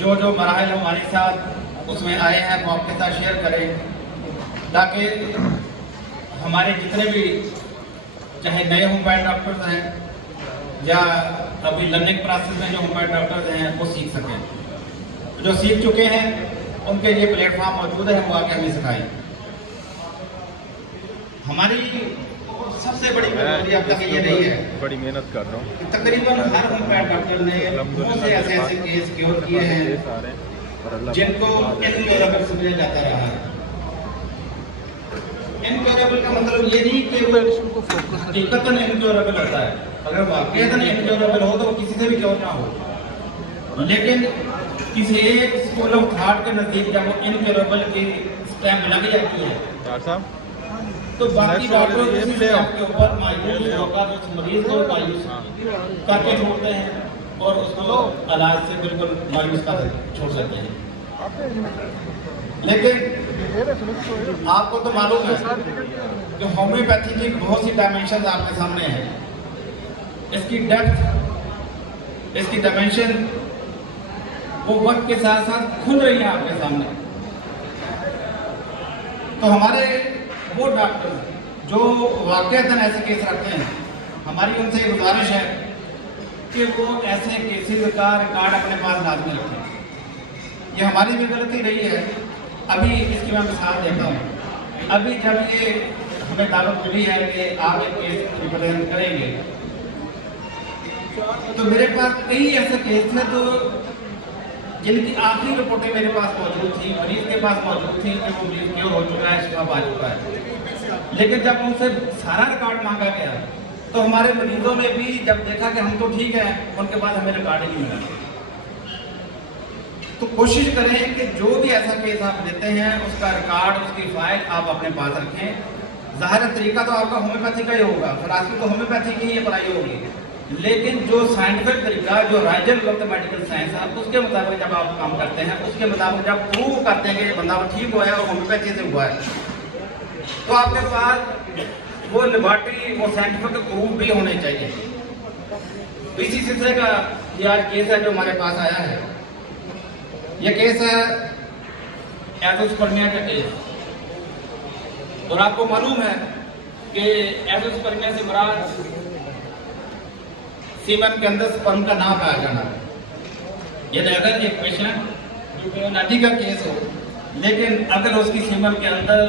जो जो मराहल हमारे साथ उसमें आए हैं वो आपके साथ शेयर करें, ताकि हमारे जितने भी चाहे नए होमगार्ड डॉक्टर्स हैं या अभी लर्निंग प्रोसेस में जो होमगार्ड डॉक्टर्स हैं वो सीख सकें। जो सीख चुके हैं उनके लिए प्लेटफॉर्म मौजूद है, वो आके हमें सिखाएं। हमारी सबसे बड़ी कमजोरी अब तक ये रही है, बड़ी मेहनत कर रहा हूँ। तकरीबन हर होमगार्ड डॉक्टर ने बहुत से ऐसे केस क्योर किए हैं जिनको इनक्योरेबल समझा जाता रहा है। इनक्योरेबल का मतलब ये नहीं कि वो हकीकतन इनक्योरेबल होता है, अगर वाकईतन इनक्योरेबल हो तो वो किसी से भी क्योर ना हो, लेकिन किसी एक स्कूल ऑफ थॉट के नजदीक जब वो इनक्योरेबल की स्टैम्प लग जाती है डॉक्टर साहब तो बाकी डॉक्टर के ऊपर मायूस होकर उस मरीज को मायूस करके छोड़ते हैं और उसको इलाज से बिल्कुल मायूस कर छोड़ देते हैं। लेकिन आपको तो मालूम है कि होम्योपैथी की बहुत सी डायमेंशन आपके सामने है। इसकी डेप्थ, इसकी डायमेंशन वो वक्त के साथ साथ खुल रही है आपके सामने। तो हमारे वो डॉक्टर जो वाकईतन ऐसे केस रखते हैं, हमारी उनसे गुजारिश है कि वो ऐसे केसेस का रिकॉर्ड अपने पास लाजमी रखें। ये हमारी भी गलती रही है। अभी इसकी मैं मिसाल देता हूँ। अभी जब ये हमें दावत मिली है कि आप एक केस रिप्रेजेंट करेंगे, तो मेरे पास कई ऐसे केस थे तो जिनकी आखिरी रिपोर्टें मेरे पास मौजूद थी, मरीज के पास मौजूद थी कि वो मरीज क्योर हो चुका है, शिफा पा चुका है। लेकिन जब उनसे सारा रिकॉर्ड मांगा गया तो हमारे मरीजों ने भी जब देखा कि हम तो ठीक है, उनके बाद हमें रिकॉर्ड ही नहीं मिला। तो कोशिश करें कि जो भी ऐसा केस आप लेते हैं उसका रिकॉर्ड, उसकी फाइल आप अपने पास रखें। ज़ाहिर तरीका तो आपका होम्योपैथी का ही होगा, फिर तो होम्योपैथी की ही अप्लाई होगी, लेकिन जो साइंटिफिक तरीका, जो riser of the medical science है, उसके मुताबिक जब आप काम करते हैं, उसके मुताबिक जब प्रूव करते हैं कि ये बंदा ठीक हुआ है और होम्योपैथी से हुआ है, तो आपके पास वो लेबॉर्ट्री, वो साइंटिफिक प्रूफ भी होने चाहिए। तो इसी सिलसिले का ये आज केस है जो हमारे पास आया है। ये केस है एजोस्पर्मिया का केस। और आपको मालूम है कि एजोस्पर्मिया से मुराद सीमन के अंदर स्पर्म का ना पाया जाना। यदि अगर एक पेशेंट जो नाटी का केस हो, लेकिन अगर उसकी सीमन के अंदर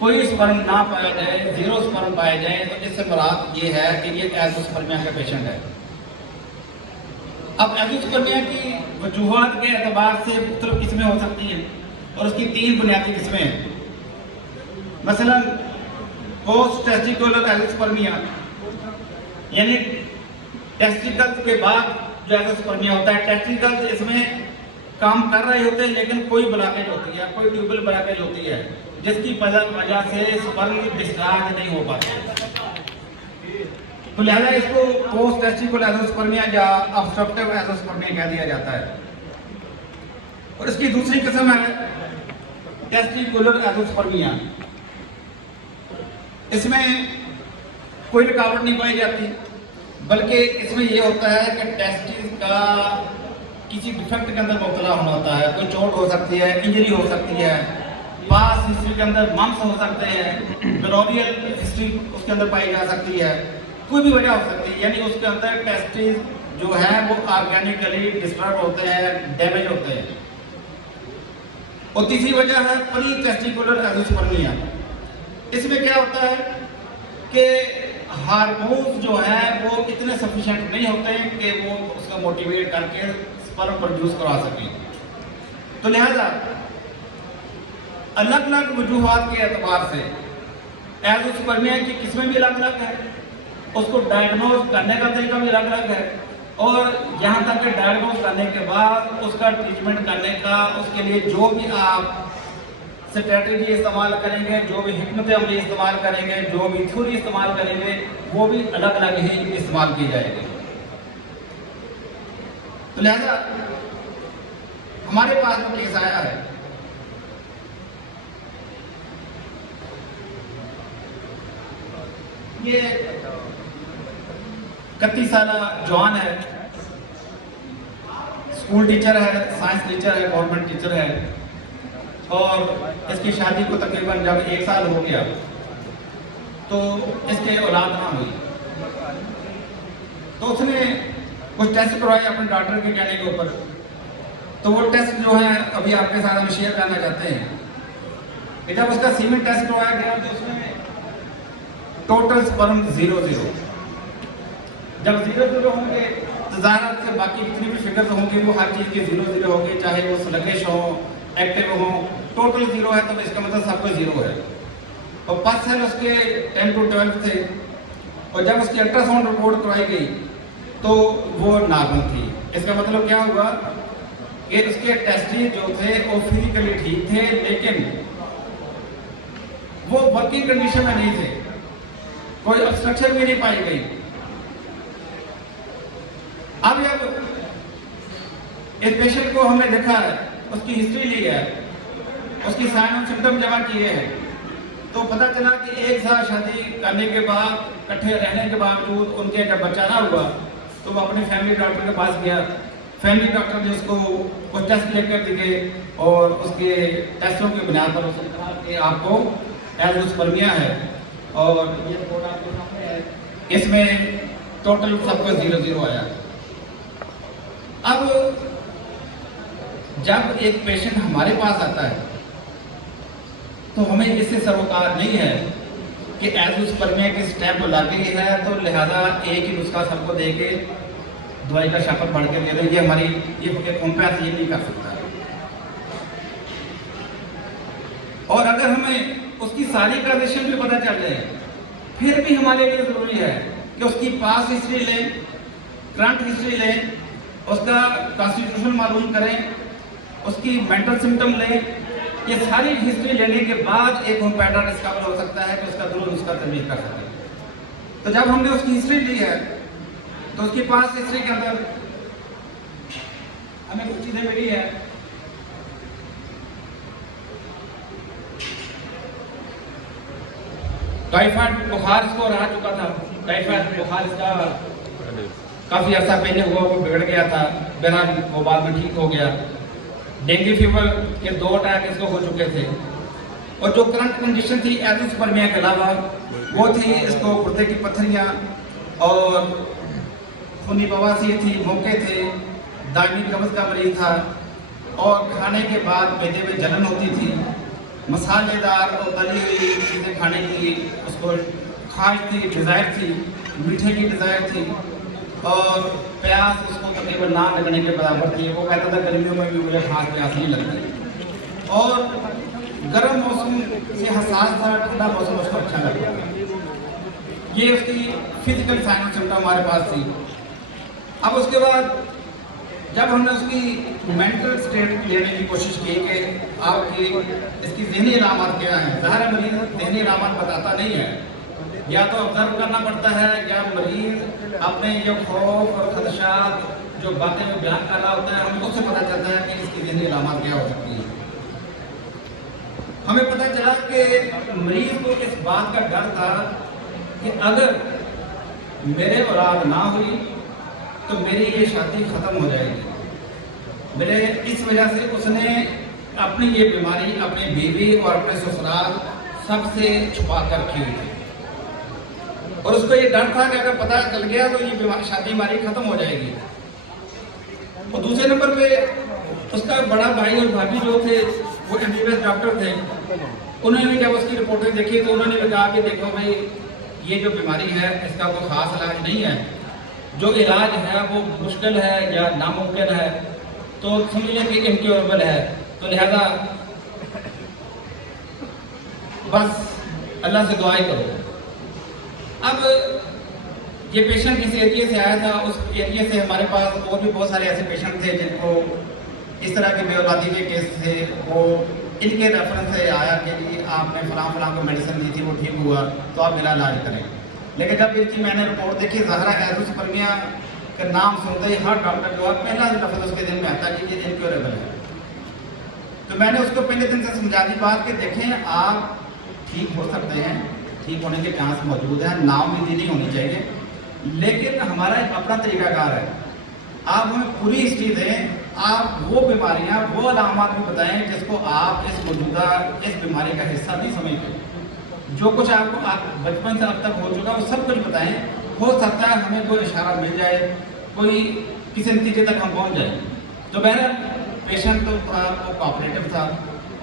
कोई स्पर्म ना पाया जाए, जीरो स्पर्म पाया जाए, तो इससे मुराद ये है कि ये एजोस्पर्मिया का पेशेंट है। अब एजोस्पर्मिया की वजूहात के एतबार से मुख्तलिफ किस्में हो सकती हैं और उसकी 3 बुनियादी किस्में हैं। मसलन पोस्ट टेस्टिकुलर एजोस्पर्मिया, यानी टेस्टिकल्स के बाद जो एजोस्पर्मिया होता है, टेस्टिकल्स इसमें काम कर रहे होते हैं लेकिन कोई ब्लॉकेज होती है, कोई ट्यूबल ब्लॉकेज होती है, जिसकी वजह से स्पर्म डिस्चार्ज नहीं हो पाता। तो लिहाजा इसको पोस्ट टेस्टिकुलर एजोस्पर्मिया या ऑब्स्ट्रक्टिव एजोस्पर्मिया कह दिया जाता है। और इसकी दूसरी किस्म है टेस्टिकुलर एजोस्पर्मिया। इसमें कोई रुकावट नहीं पाई जाती, बल्कि इसमें यह होता है कि टेस्टिस का किसी डिफेक्ट के अंदर मुब्तला होना होता है। कोई चोट हो सकती है, इंजरी हो सकती है, पास हिस्ट्री के अंदर मम्स हो सकते हैं, ग्लोरियल हिस्ट्री उसके अंदर पाई जा सकती है, कोई भी वजह हो सकती है, यानी उसके अंदर टेस्टिस जो है वो ऑर्गेनिकली डिस्टर्ब होते हैं, डैमेज होते हैं। और तीसरी वजह है प्री टेस्टिकुलर एजोस्पर्मिया। इसमें क्या होता है कि हार्मोन्स जो है वो इतने सफिशिएंट नहीं होते हैं कि वो उसका मोटिवेट करके स्पर्म प्रोड्यूस करवा सकें। तो लिहाजा अलग अलग वजूहात के एतबार से एजोस्पर्मिया की किस्में भी अलग अलग है, उसको डायग्नोज करने का तरीका भी अलग अलग है, और यहाँ तक कि डायग्नोज करने के बाद उसका ट्रीटमेंट करने का, उसके लिए जो भी आप स्ट्रेटजी इस्तेमाल करेंगे, जो भी हिकमत अमली इस्तेमाल करेंगे, जो भी थ्योरी इस्तेमाल करेंगे, वो भी अलग अलग ही इस्तेमाल की जाएगी। तो लिहाजा हमारे पास जो केस आया है, ये 31 साल जवान है, स्कूल टीचर है, साइंस टीचर है, गवर्नमेंट टीचर है, और इसकी शादी को तकरीबन जब 1 साल हो गया तो इसके औलाद ना हुई, तो उसने कुछ टेस्ट करवाए अपने डॉक्टर के कहने के ऊपर। तो वो टेस्ट जो है अभी आपके साथ हम शेयर करना चाहते हैं कि जब उसका सीमेन टेस्ट करवाया गया तो उसमें टोटल स्पर्म 0-0। जब 0-0 होंगे तो ज़ाहिर से बाकी जितनी भी फिगर्स होंगे वो हर चीज़ के 0-0 होंगे, चाहे वो स्लगिश हो, एक्टिव हो। टोटल 0 है तो इसका मतलब सब कुछ 0 है। और 5 साल उसके 10 to 12 थे, और जब उसकी अल्ट्रासाउंड रिपोर्ट करवाई गई तो वो नॉर्मल थी। इसका मतलब क्या हुआ कि उसके टेस्टिस जो थे वो फिजिकली ठीक थे, लेकिन वो वर्किंग कंडीशन में नहीं थे, कोई ऑब्स्ट्रक्शन भी नहीं पाई गई। अब जब इस पेशेंट को हमने देखा है, उसकी हिस्ट्री ली है, उसकी साइन और सिम्टम जमा किए हैं, तो पता चला कि 1 साल शादी करने के बाद, इकट्ठे रहने के बावजूद उनके जब बच्चा ना हुआ तो वो अपने फैमिली डॉक्टर के पास गया। फैमिली डॉक्टर ने उसको कुछ टेस्ट लेकर दिए और उसके टेस्टों की बुनियाद पर उसने कहा कि आपको एज़ोस्पर्मिया है, और ये रिपोर्ट आपके सामने है, इसमें टोटल सब कुछ 0-0 आया। अब जब एक पेशेंट हमारे पास आता है तो हमें इससे सरोकार नहीं है कि एज़ोस्पर्मिया की स्टेप लगी है तो लिहाजा एक ही नुस्खा सबको दे के दवाई का शपथ बढ़ के दे रहे, ये हमारी ये होम्योपैथ ये नहीं कर सकता। और अगर हमें उसकी सारी कंडीशन भी पता चल जाए फिर भी हमारे लिए जरूरी है कि उसकी पास्ट हिस्ट्री लें, करंट हिस्ट्री लें, उसका कॉन्स्टिट्यूशन मालूम करें, उसकी मेंटल सिम्टम लें। ये सारी हिस्ट्री लेने के बाद एक होम्योपैथ डिस्कवर हो सकता है कि उसका दुरुस्त उसका तजवीज़ कर सकते हैं। तो जब हमने उसकी हिस्ट्री ली है तो उसकी पास्ट हिस्ट्री के अंदर हमें कुछ चीज़ें मिली है। टाइफाइड बुखार इसको रहा चुका था, टाइफाइड बुखार इसका काफ़ी अर्सा पहले हुआ, वो बिगड़ गया था, बहरहाल वो बाद में ठीक हो गया। डेंगू फीवर के 2 अटैक इसको हो चुके थे, और जो करंट कंडीशन थी एज़ोस्पर्मिया के अलावा वो थी इसको गुर्दे की पत्थरियाँ और खूनी बवासीर थी, मौके थे, दागी कब्ज़ का मरीज था, और खाने के बाद मैदे में जलन होती थी, मसालेदार और तली हुई चीज़ें खाने की उसको ख्वाहिश थी, डिज़ायर थी, मीठे की डिज़ायर थी, और प्यास उसको तकरीबन ना लगने के बराबर थी। वो कहता था गर्मियों में भी मुझे खास प्यास नहीं लगती, और गर्म मौसम से हसास था, ठंडा मौसम उसको अच्छा लगता था। ये उसकी फिजिकल साइन सिम्टम हमारे पास थी। अब उसके बाद जब हमने उसकी मेंटल स्टेट लेने की कोशिश की कि आपकी इसकी ज़हनी अलामत क्या है, ज़ाहिर मरीज ज़हनी अलामत बताता नहीं है, या तो ऑब्जर्व करना पड़ता है, या मरीज अपने जो खौफ और खदशात जो बातें वो बयान कर रहा होता है, हमको उससे पता चलता है कि इसकी ज़हनी अलामत क्या हो सकती है। हमें पता चला कि मरीज को इस बात का डर था कि अगर मेरे औलाद ना हुई तो मेरी ये शादी ख़त्म हो जाएगी। मेरे इस वजह से उसने अपनी ये बीमारी अपनी बीवी और अपने ससुराल सबसे छुपा कर रखी हुई थी, और उसको ये डर था कि अगर पता चल गया तो ये बीमारी शादी हमारी ख़त्म हो जाएगी। और दूसरे नंबर पे उसका बड़ा भाई और भाभी जो थे वो MBBS डॉक्टर थे, उन्होंने जब उसकी रिपोर्टें देखी तो उन्होंने भी कहा कि देखो भाई ये जो बीमारी है इसका कोई ख़ास इलाज नहीं है, जो इलाज है वो मुश्किल है या नामुमकिन है, तो समझ लें कि इनक्योरेबल है, तो लिहाजा बस अल्लाह से दुआएं करो। अब ये पेशेंट जिस एरिया से आया था उस एरिया से हमारे पास और भी बहुत सारे ऐसे पेशेंट थे जिनको इस तरह के बेऔलादी के केस थे, वो इनके रेफरेंस से आया कि आपने फलां को मेडिसिन दी थी, वो ठीक हुआ तो आप मेरा इलाज करें। लेकिन जब इनकी मैंने रिपोर्ट देखी, ज़ाहिर एज़ोस्पर्मिया का नाम सुनते ही हर डॉक्टर जो पहला लफ्ज़ उसके दिन में आता है कि ये इनक्योरेबल है। तो मैंने उसको पहले दिन से समझा दी बात कि देखें आप ठीक हो सकते हैं, ठीक होने के चांस मौजूद है, नाउमीदी नहीं होनी चाहिए, लेकिन हमारा एक अपना तरीकाकार है। आप हमें पूरी हिस्ट्री दें आप वो बीमारियां, वो अलामत भी बताएं जिसको आप इस मौजूदा इस बीमारी का हिस्सा नहीं समझते। जो कुछ आपको आप बचपन से अब तक हो चुका वो सब कुछ बताएं। हो सकता है हमें कोई इशारा मिल जाए, कोई किसी नतीजे तक हम पहुंच जाए। तो बहरहाल पेशेंट तो था वो कोऑपरेटिव था,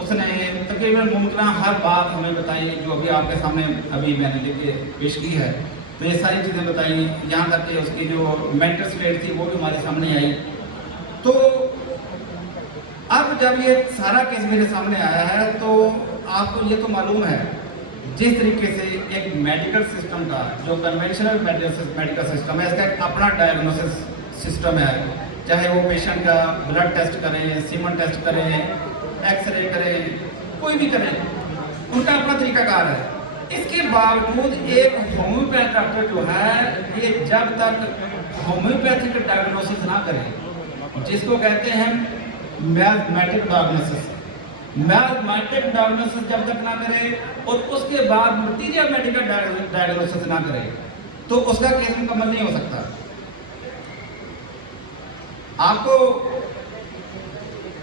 उसने तकरीबन मुमकिन हर बात हमें बताई जो अभी आपके सामने अभी मैंने लेके पेश की है। तो ये सारी चीज़ें बताई, यहाँ तक कि उसकी जो मेंटल स्टेट थी वो भी हमारे सामने आई। तो अब जब ये सारा केस मेरे सामने आया है तो आपको ये तो मालूम है जिस तरीके से एक मेडिकल सिस्टम का जो कन्वेंशनल मेडिकल सिस्टम है, इसका एक अपना डायग्नोसिस सिस्टम है। चाहे वो पेशेंट का ब्लड टेस्ट करें, सीमन टेस्ट करें, एक्सरे करें, कोई भी करें, उनका अपना तरीकाकार है। इसके बावजूद एक होम्योपैथ डॉक्टर जो है ये जब तक होम्योपैथिक डायग्नोसिस ना करे, जिसको कहते हैं मैथमेटिक डायग्नोसिस, मैथमेटिक डायग्नोसिस जब तक ना करे और उसके बाद नतीजा मेडिकल डायग्नोसिस ना करे तो उसका केस मुकम्मल नहीं हो सकता। आपको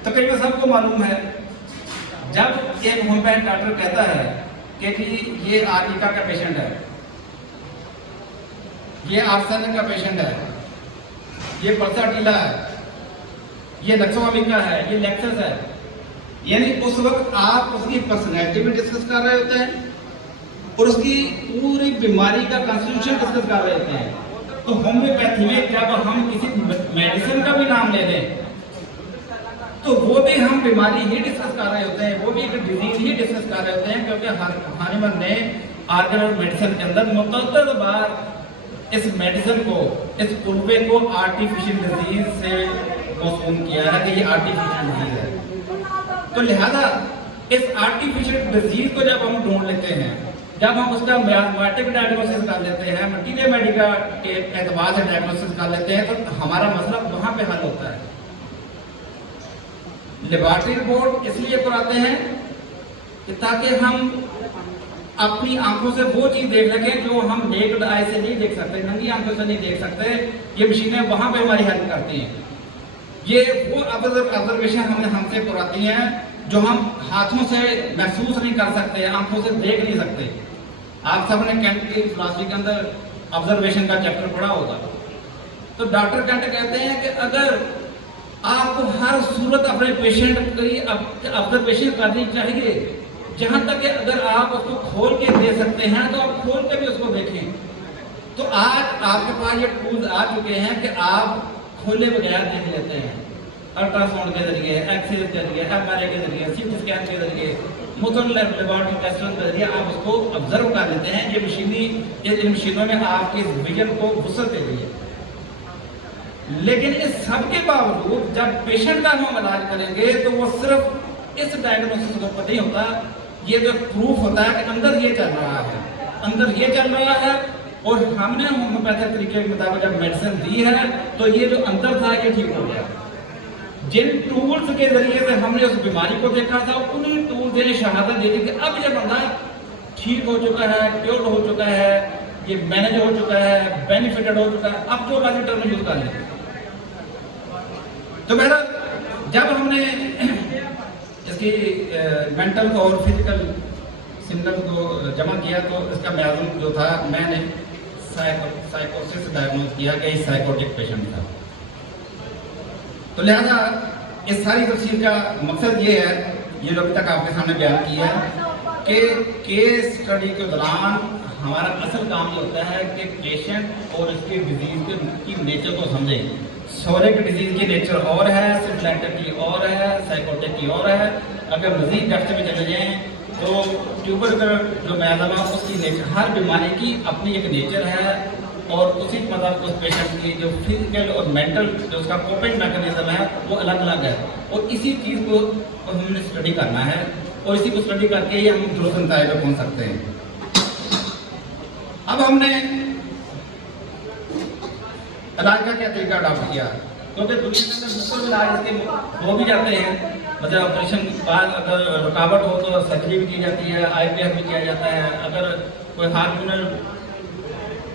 तकरीबन सबको मालूम है जब एक होम्योपैथ डॉक्टर कहता है कि ये आर्निका का पेशेंट है, ये आर्सेनिक का पेशेंट है, ये पल्साटीला है, ये लक्सोमिका है, ये लेक्सस है, यानी उस वक्त आप उसकी पर्सनैलिटी भी डिस्कस कर रहे होते हैं और उसकी पूरी बीमारी का कॉन्स्टिट्यूशन डिस्कस कर रहे होते हैं। तो होम्योपैथी में जब हम किसी मेडिसिन का भी नाम ले लें तो वो भी हम बीमारी ही डिस्कस कर रहे होते हैं, वो भी एक डिजीज ही डिस्कस कर रहे होते हैं, क्योंकि हानिमन ने ऑर्गेनिक मेडिसिन के अंदर मुतअद्दिद बार इस मेडिसिन को, इस उल्वे को आर्टिफिशियल डिजीज से मौसूम किया है कि ये आर्टिफिशियल डिजीज है। तो लिहाजा इस आर्टिफिशियल डिजीज को जब हम ढूंढ लेते हैं, जब हम उसका मैथमेटिक डायग्नोसिस कर लेते हैं, मटीरियल मेडिका के एतबार से डायग्नोसिस कर लेते हैं, तो हमारा मसला वहां पे हल होता है। लेबोरेटरी रिपोर्ट इसलिए कराते हैं कि ताकि हम अपनी आंखों से वो चीज देख सकें जो हम नेक्ड आई से नहीं देख सकते, नंगी आंखों से नहीं देख सकते। ये मशीनें वहां पे हमारी हेल्प करती हैं। ये वो ऑब्जर्वेशन हमसे कराती हैं जो हम हाथों से महसूस नहीं कर सकते, आंखों से देख नहीं सकते। आप सबने कैंट की फिलॉसफी के अंदर ऑब्जर्वेशन का चैप्टर पढ़ा होगा। तो डॉक्टर कैंट कहते हैं कि अगर आपको हर सूरत अपने पेशेंट की ऑब्जर्वेशन करनी चाहिए, जहां तक कि अगर आप उसको खोल के दे सकते हैं तो आप खोल के भी उसको देखें। तो आज आपके पास ये टूल्स आ चुके हैं कि आप खोले बगैर देख लेते हैं, अल्ट्रासाउंड के जरिए, एक्सरे के जरिए, एमआरआई के जरिए, सीटी स्कैन के जरिए, मुतल लेबोरेटरी टेस्टों के जरिए आप उसको ऑब्जर्व कर लेते हैं। इन मशीनों ने आपके विजन को वसअत दे दी है। लेकिन इस सब के बावजूद जब पेशेंट का हम इलाज करेंगे तो वो सिर्फ इस डायग्नोसिस के ऊपर नहीं होता, ये जो प्रूफ होता है कि अंदर ये चल रहा है, अंदर ये चल रहा है। और हमने होम्योपैथिक तरीके के मुताबिक जब मेडिसिन दी है तो ये जो अंदर था ये ठीक हो गया। जिन टूल्स के जरिए से हमने उस बीमारी को देखा था, उन्हीं टूल्स ने शहादत दे दी कि अब ये बंदा ठीक हो चुका है, क्योर हो चुका है, ये मैनेज हो चुका है, बेनिफिटेड हो चुका है। अब जो बाकी टर्म यूज कर लेते। तो बहरहाल जब हमने इसकी मेंटल और फिजिकल सिम्टम को जमा किया तो इसका मैजूम जो था, मैंने साइकोसिस डायग्नोज किया कि साइकोटिक पेशेंट था। तो लिहाजा इस सारी तफसील का मकसद ये है, ये जो अभी तक आपके सामने बयान किया है कि केस स्टडी के दौरान हमारा असल काम ये होता है कि पेशेंट और इसके डिजीज की नेचर को समझें। सोरिक डिजीज की नेचर और है, सिफिलिटिक की और है, साइकोटिक की और है। अगर मजीद डेप्थ में चले जाएं तो ट्यूबरकुलर जो मैलामा उसकी नेचर, हर बीमारी की अपनी एक नेचर है और उसी मतलब उस पेशेंट की जो फिजिकल और मेंटल जो उसका कोपिंग मैकेनिज्म है वो अलग अलग है। और इसी चीज़ को हमने स्टडी करना है और इसी को स्टडी करके ही हम दुरुस्त नतीजे पे पहुंच सकते हैं। अब हमने इलाज का क्या तरीका अडॉप्ट किया, क्योंकि दुनिया के अंदर मुख्तलिफ इलाज इसके हो भी जाते हैं। मतलब ऑपरेशन के बाद अगर रुकावट हो तो सर्जरी भी की जाती है, IVF भी किया जाता है। अगर कोई हार्मोनल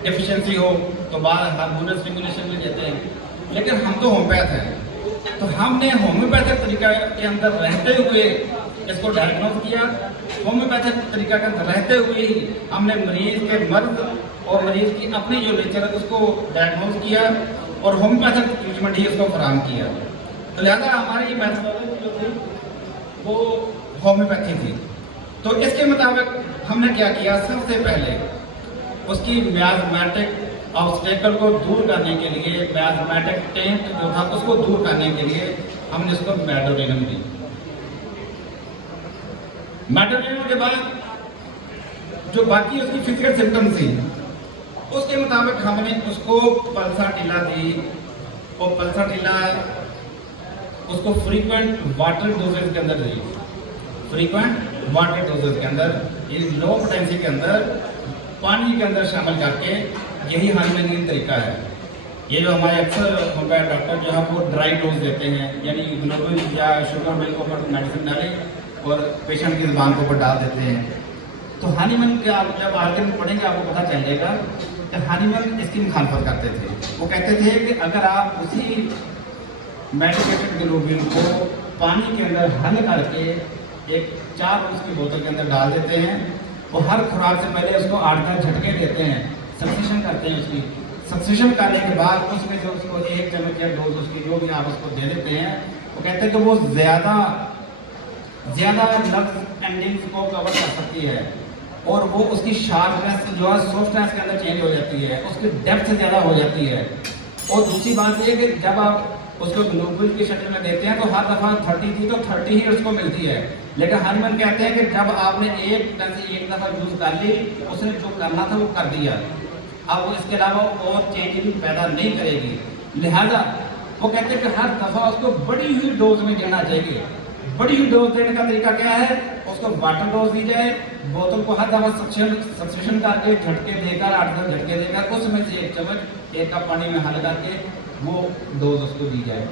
डेफिशिएंसी हो तो बाद हार्मोनल स्टिमुलेशन भी देते हैं। लेकिन हम तो होम्योपैथ हैं, तो हमने होम्योपैथिक तरीका के अंदर रहते हुए इसको डायग्नोज किया। होम्योपैथिक तरीका के अंदर रहते हुए ही हमने मरीज के मर्द और मरीज की अपनी जो नेचर है उसको डायग्नोज किया और होम्योपैथिक ट्रीटमेंट ही उसको फराहम किया। तो लिहाजा हमारी मैथोडोलॉजी जो थी वो होम्योपैथी थी। तो इसके मुताबिक हमने क्या किया, सबसे पहले उसकी मियाज़मेटिक ऑब्स्टेकल को दूर करने के लिए, मियाज़मेटिक टेंट जो था उसको दूर करने के लिए हमने उसको मेडोनियम दी। मेडोनियम के बाद जो बाकी उसकी फिजिकल सिम्टम्स थी उसके मुताबिक हमने उसको पल्साटिला दी और पल्साटिला उसको फ्रीक्वेंट वाटर डोजेज के अंदर दी। फ्रीक्वेंट वाटर डोजेज के अंदर, ये लो पोटेंसी के अंदर पानी के अंदर शामिल करके, यही हानिमन तरीका है। ये जो हमारे अक्सर होम्योपैथ डॉक्टर जो है वो ड्राई डोज देते हैं, यानी ग्लोबुलिन या शुगर मिल्क के ऊपर मेडिसिन डालें और पेशेंट की जुबान के ऊपर डाल देते हैं। तो हानिमन के आप जब आगे में पढ़ेंगे आपको पता चलेगा कि हानिमन इसकी मुखालफत करते थे। वो कहते थे कि अगर आप उसी मेडिकेटेड ग्लोबुलिन को पानी के अंदर हल करके एक 4 ओंस की बोतल के अंदर डाल देते हैं और हर खुराक से पहले उसको 8-10 झटके देते हैं, सक्सेशन करते हैं उसकी। सक्सेशन करने के बाद उसमें जो उसको 1 चम्मच या डोज उसकी जो भी आप उसको दे देते हैं, वो कहते हैं कि वो ज़्यादा लफ्ज एंडिंग्स को कवर कर सकती है और वो उसकी शार्पनेस जो है सॉफ्टनेस के अंदर चेंज हो जाती है, उसकी डेप्थ ज़्यादा हो जाती है। और दूसरी बात ये कि जब आप उसको ग्लोबुलिन की शक्ल में देते हैं तो हर दफ़ा 30 थी तो 30 ही उसको मिलती है, लेकिन हानिमन कहते हैं कि जब आपने एक दफ़ा यूज़ कर ली, उसने जो करना था वो कर दिया, अब वो इसके अलावा और चेंज भी पैदा नहीं करेगी। लिहाजा वो कहते हैं कि हर दफ़ा उसको बड़ी हुई डोज में देना चाहिए। बड़ी हुई डोज देने का तरीका क्या है, उसको वाटर डोज दी जाए, बोतल को हर दफ़ा सक्सेशन करके झटके देकर 8-10 झटके देकर उसमें से 1 चम्मच 1 कप पानी में हल करके वो डोज उसको दी जाए।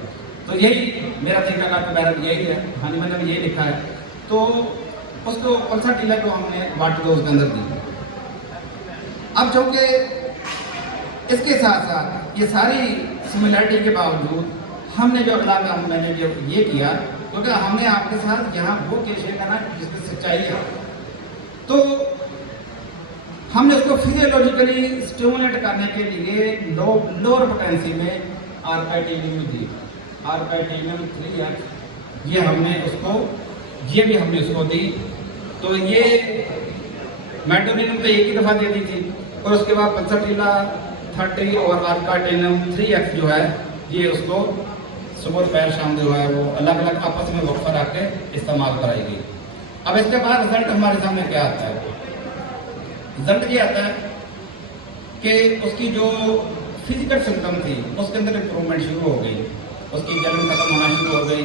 तो यही मेरा तरीका का पैरल यही है, हानिमन में यही लिखा है। तो उसको पल्साटिला को हमने वाटर डोज के अंदर दी। अब जो कि इसके साथ साथ ये सारी सिमिलरिटी के बावजूद हमने जो अगला काम मैंने जो ये किया, क्योंकि हमने आपके साथ यहाँ वो केस करना जिसकी सच्चाई है, तो हमने उसको फिजियोलॉजिकली स्टिमुलेट करने के लिए लोअर पोटेंसी में आर्काइटेनियम दी। आर्काइटेनियम 3X ये भी हमने उसको दी। तो ये मेडोनियम तो एक ही दफ़ा दे दी थी और उसके बाद पल्साटिला 30 और आर्काइटेनियम 3X जो है ये उसको सुबह दोपहर शाम जो है वो अलग अलग आपस में वक्फा रख के इस्तेमाल कराएगी। अब इसके बाद रिजल्ट हमारे सामने क्या आता है? रिजल्ट ये आता है कि उसकी जो फिजिकल सिम्टम थी उसके अंदर इम्प्रूवमेंट शुरू हो गई, उसकी जलन खत्म होना शुरू हो गई,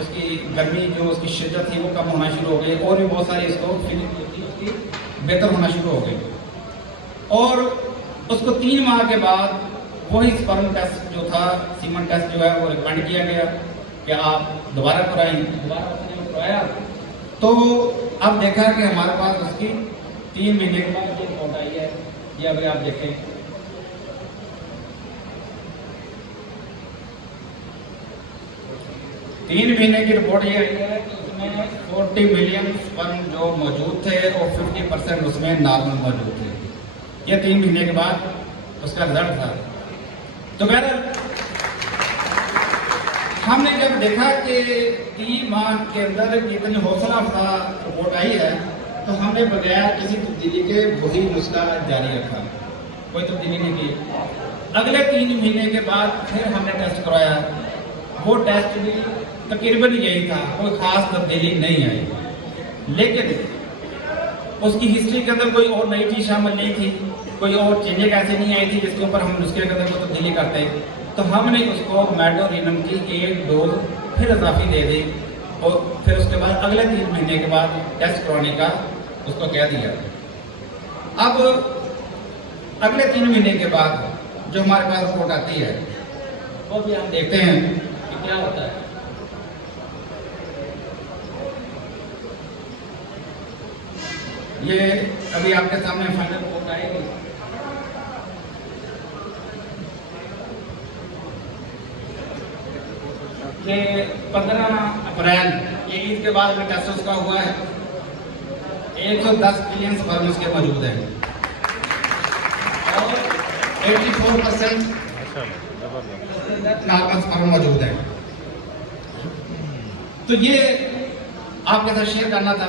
उसकी गर्मी जो उसकी शिद्दत थी वो कम होना शुरू हो गई और भी बहुत सारी इसको फीलिंग उसकी बेहतर होना शुरू हो गई। और उसको 3 माह के बाद वही स्पर्म टेस्ट जो था, सीमन टेस्ट जो है वो रिकमेंड किया गया कि आप दोबारा कराएं। दोबारा उसने करवाया तो अब देखा कि हमारे पास उसकी 3 महीने के बाद ये रिपोर्ट आई है। ये अभी आप देखें, तीन महीने की रिपोर्ट ये आई है कि उसमें 40 मिलियन स्पर्म जो मौजूद थे और 50% उसमें नॉर्मल मौजूद थे। ये 3 महीने के बाद उसका रिजल्ट था। तो बहरहाल हमने जब देखा कि 3 माह के अंदर इतनी हौसला अफजा रिपोर्ट आई है तो हमने बगैर किसी तब्दीली के वही नुस्खा जारी रखा, कोई तब्दीली नहीं की। अगले 3 महीने के बाद फिर हमने टेस्ट कराया, वो टेस्ट भी तकरीबन यही था, कोई ख़ास तब्दीली नहीं आई। लेकिन उसकी हिस्ट्री के अंदर कोई और नई चीज़ शामिल नहीं थी, कोई और चेंजेस ऐसे नहीं आई थी जिसके ऊपर हम नुस्खे के अंदर को तब्दीली करते। तो हमने उसको मेडोनियम की 1 डोज फिर इजाफी दे दी और फिर उसके बाद अगले 3 महीने के बाद टेस्ट करवाने का उसको कह दिया। अब अगले 3 महीने के बाद जो हमारे पास रिपोर्ट आती है वो भी हम देखते हैं कि क्या होता है। ये अभी आपके सामने फाइनल रिपोर्ट आएगी। कि 15 अप्रैल ये ईद के बाद में टेस्ट उसका हुआ है, 110 बिलियन स्पर्म उसके मौजूद हैं और 84% नॉर्मल स्पर्म मौजूद है। तो ये आपके साथ शेयर करना था।